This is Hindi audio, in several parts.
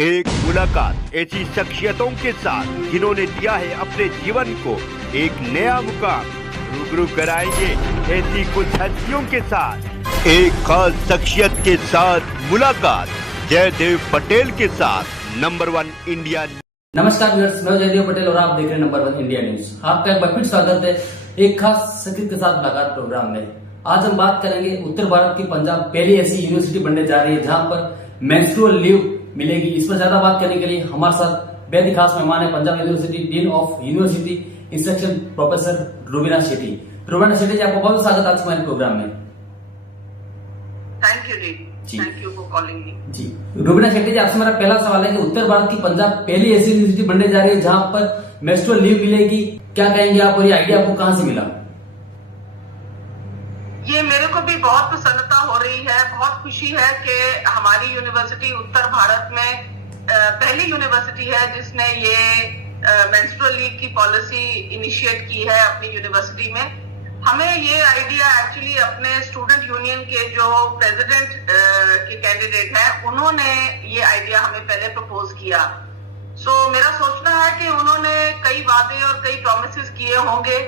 एक मुलाकात ऐसी शख्सियतों के साथ जिन्होंने दिया है अपने जीवन को एक नया मुकाम। रूबरू कराएंगे ऐसी कुछ हस्तियों के साथ एक खास शख्सियत के साथ मुलाकात। जयदेव पटेल के साथ नंबर 1 इंडिया। नमस्कार व्यूअर्स, मैं जयदेव पटेल और आप देख रहे हैं नंबर 1 इंडिया न्यूज। आपका एक बार फिर स्वागत है एक खास शख्सियत के साथ मुलाकात प्रोग्राम में। आज हम बात करेंगे उत्तर भारत की पंजाब पहली ऐसी यूनिवर्सिटी बनने जा रही है जहां पर मेंस्ट्रुअल लीव मिलेगी। इस पर ज्यादा बात करने के लिए हमारे साथ बेहद ही खास मेहमान है Punjab university dean of university instruction professor Rubina Shetty. Rubina Shetty ji, आपका बहुत स्वागत आज हमारे प्रोग्राम में। Thank you ji, thank you for calling me. जी रुबीना शेट्टी जी, आपसे मेरा पहला सवाल है कि उत्तर भारत की पंजाब पहली ऐसी यूनिवर्सिटी बनने जा रही है जहां पर मेंस्ट्रुअल लीव मिलेगी, क्या कहेंगे आप और ये आइडिया आपको कहां से मिला? ये मेरे को भी बहुत प्रसन्नता हो रही है, बहुत खुशी है कि हमारी यूनिवर्सिटी उत्तर भारत में पहली यूनिवर्सिटी है जिसने ये मेंस्ट्रुअल लीव की पॉलिसी इनिशिएट की है अपनी यूनिवर्सिटी में। हमें ये आइडिया एक्चुअली अपने स्टूडेंट यूनियन के जो प्रेसिडेंट के कैंडिडेट हैं उन्होंने ये आइडिया हमें पहले प्रपोज किया। मेरा सोचना है कि उन्होंने कई वादे और कई प्रॉमिसेस किए होंगे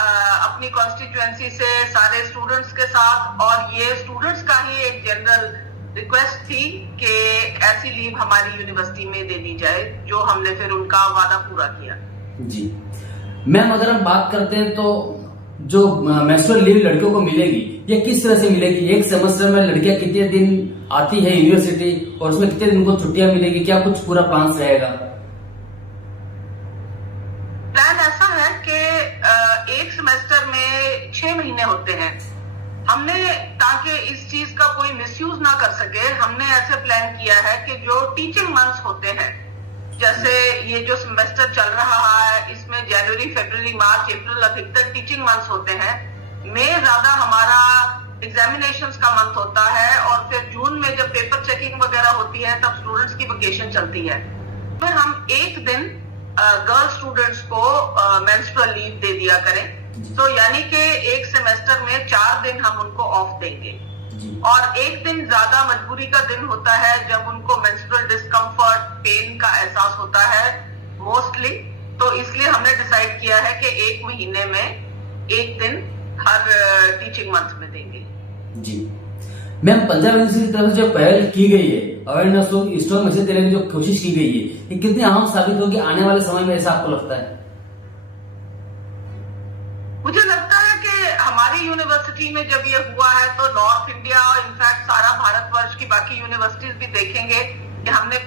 अपनी कॉन्स्टिट्यूएंसी से सारे स्टूडेंट्स के साथ, और ये स्टूडेंट्स का ही एक जनरल रिक्वेस्ट थी कि ऐसी लीव हमारी यूनिवर्सिटी में दे दी जाए, जो हमने फिर उनका वादा पूरा किया। जी मैम, अगर हम बात करते हैं तो जो मेंस्ट्रुअल लीव लड़कियों को मिलेगी ये किस तरह से मिलेगी? एक सेमेस्टर में लड़कियां कितने दिन आती है यूनिवर्सिटी और उसमें कितने दिन को छुट्टियां मिलेगी? क्या कुछ पूरा प्लान रहेगा? प्लान ऐसा है कि एक सेमेस्टर में 6 महीने होते हैं। हमने, ताकि इस चीज का कोई मिसयूज ना कर सके, हमने ऐसे प्लान किया है कि जो टीचिंग मंथ्स होते हैं, जैसे ये जो सेमेस्टर चल रहा है इसमें जनवरी, फरवरी, मार्च, अप्रैल अधिकतर टीचिंग मंथ्स होते हैं। मई ज्यादा हमारा एग्जामिनेशंस का मंथ होता है, और फिर जून में जब पेपर चेकिंग वगैरह होती है तब स्टूडेंट्स की वेकेशन चलती है। फिर हम एक दिन गर्ल स्टूडेंट्स को मेंस्ट्रुअल लीव दे दिया करें। तो यानी कि एक सेमेस्टर में 4 दिन हम उनको ऑफ देंगे, और एक दिन ज्यादा मजबूरी का दिन होता है जब उनको मेंस्ट्रुअल डिस्कम्फर्ट, पेन का एहसास होता है मोस्टली। तो इसलिए हमने डिसाइड किया है कि एक महीने में एक दिन हर टीचिंग मंथ में देंगे। जी मैम, पंजाब यूनिवर्सिटी की तरफ से जो पहल की गई है, अवेयरनेस को स्ट्रॉन्ग मैसेज देने की जो कोशिश की गई है, ये कितनी अहम साबित होगी आने वाले समय में, ऐसा आपको लगता है? मुझे लगता है कि हमारी यूनिवर्सिटी में जब ये हुआ है तो नॉर्थ इंडिया और इनफैक्ट सारा भारतवर्ष की बाकी यूनिवर्सिटीज भी देखेंगे कि हमने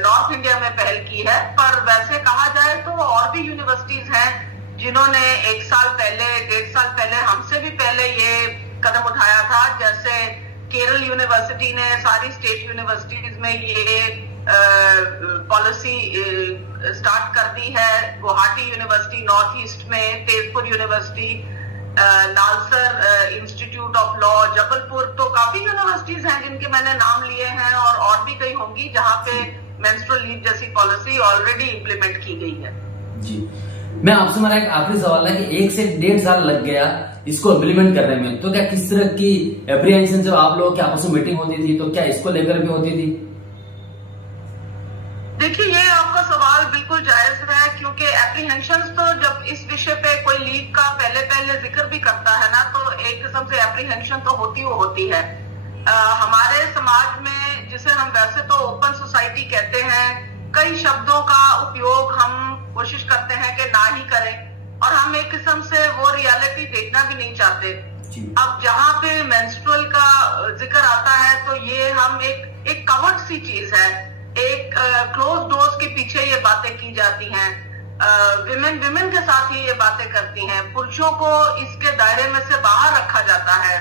नॉर्थ इंडिया में पहल की है। पर वैसे कहा जाए तो और भी यूनिवर्सिटीज हैं जिन्होंने 1 साल पहले, 1.5 साल पहले, हमसे भी पहले ये कदम उठाया था। जैसे केरल यूनिवर्सिटी ने सारी स्टेट यूनिवर्सिटीज में ये पॉलिसी स्टार्ट कर दी है। गुवाहाटी यूनिवर्सिटी नॉर्थ ईस्ट में, Tezpur university, NALSAR institute of law, Jabalpur, तो काफी यूनिवर्सिटीज हैं जिनके मैंने नाम लिए हैं, और भी कई होंगी जहां पे मेंस्ट्रुअल लीव जैसी पॉलिसी ऑलरेडी इम्प्लीमेंट की गई है। जी मैं आपसे, मेरा एक आखिरी सवाल है कि 1 से 1.5 साल लग गया इसको इम्प्लीमेंट करने में, तो क्या किस तरह की एप्रीहेंशन जब आप लोगों की आपस में मीटिंग होती थी तो क्या इसको लेकर भी होती थी? देखिए, ये आपका सवाल बिल्कुल जायज है, क्योंकि एप्रीहेंशंस तो जब इस विषय पे कोई लीव का पहले जिक्र भी करता है ना, तो एक किस्म से एप्रीहेंशन तो होती है। हमारे समाज में, जिसे हम वैसे तो ओपन सोसाइटी कहते हैं, कई शब्दों का उपयोग हम कोशिश करते हैं कि ना ही करें, और हम एक किस्म से वो रियलिटी देखना भी नहीं चाहते। अब जहां पे मेंस्ट्रुअल का जिक्र आता है तो ये हम एक कवर्ड सी चीज है, एक क्लोज डोर्स के पीछे ये बातें की जाती हैं। विमेन के साथ ही ये बातें करती हैं, पुरुषों को इसके दायरे में से बाहर रखा जाता है।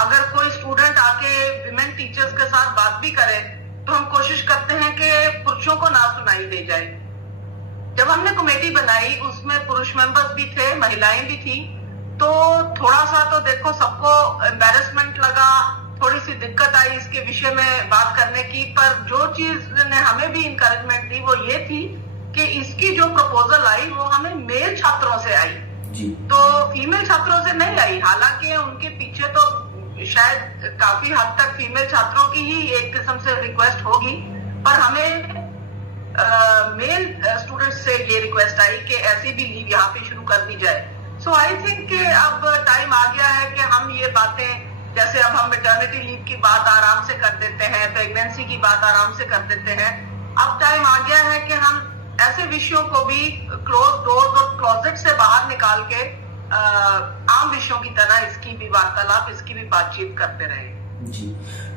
अगर कोई स्टूडेंट आके विमेन टीचर्स के साथ बात भी करे तो हम कोशिश करते हैं कि पुरुषों को ना सुनाई दे जाए। जब हमने कमेटी बनाई उसमें पुरुष मेंबर्स भी थे, महिलाएं भी थी, तो थोड़ा सा तो देखो सबको एम्बैरेसमेंट लगा, थोड़ी सी दिक्कत आई इसके विषय में बात करने की। पर जो चीज ने हमें भी इंकरेजमेंट दी वो ये थी कि इसकी जो प्रपोजल आई वो हमें मेल छात्रों से आई जी, तो फीमेल छात्रों से नहीं आई। हालांकि उनके पीछे तो शायद काफी हद तक फीमेल छात्रों की ही एक किस्म से रिक्वेस्ट होगी, पर हमें मेल स्टूडेंट्स से ये रिक्वेस्ट आई कि ऐसी भी लीव यहाँ पे शुरू कर दी जाए। सो आई थिंक कि अब टाइम आ गया है कि हम ये बातें, जैसे अब हम मैटरनिटी लीव की बात आराम से कर देते हैं, प्रेगनेंसी की बात आराम से कर देते हैं, अब टाइम आ गया है कि हम ऐसे विषयों को भी क्लोज डोर्स और क्लोजेट से बाहर निकाल के आम विषयों की तरह इसकी भी वार्तालाप, इसकी भी बातचीत करते रहे। जी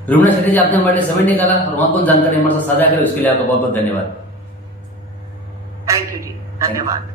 रुमना शेट्टी जी, आपने हमारे लिए समय निकाला और वहां कौन जानकारी हमारे साथ साझा करे, उसके लिए आपका बहुत बहुत धन्यवाद। थैंक यू जी, धन्यवाद।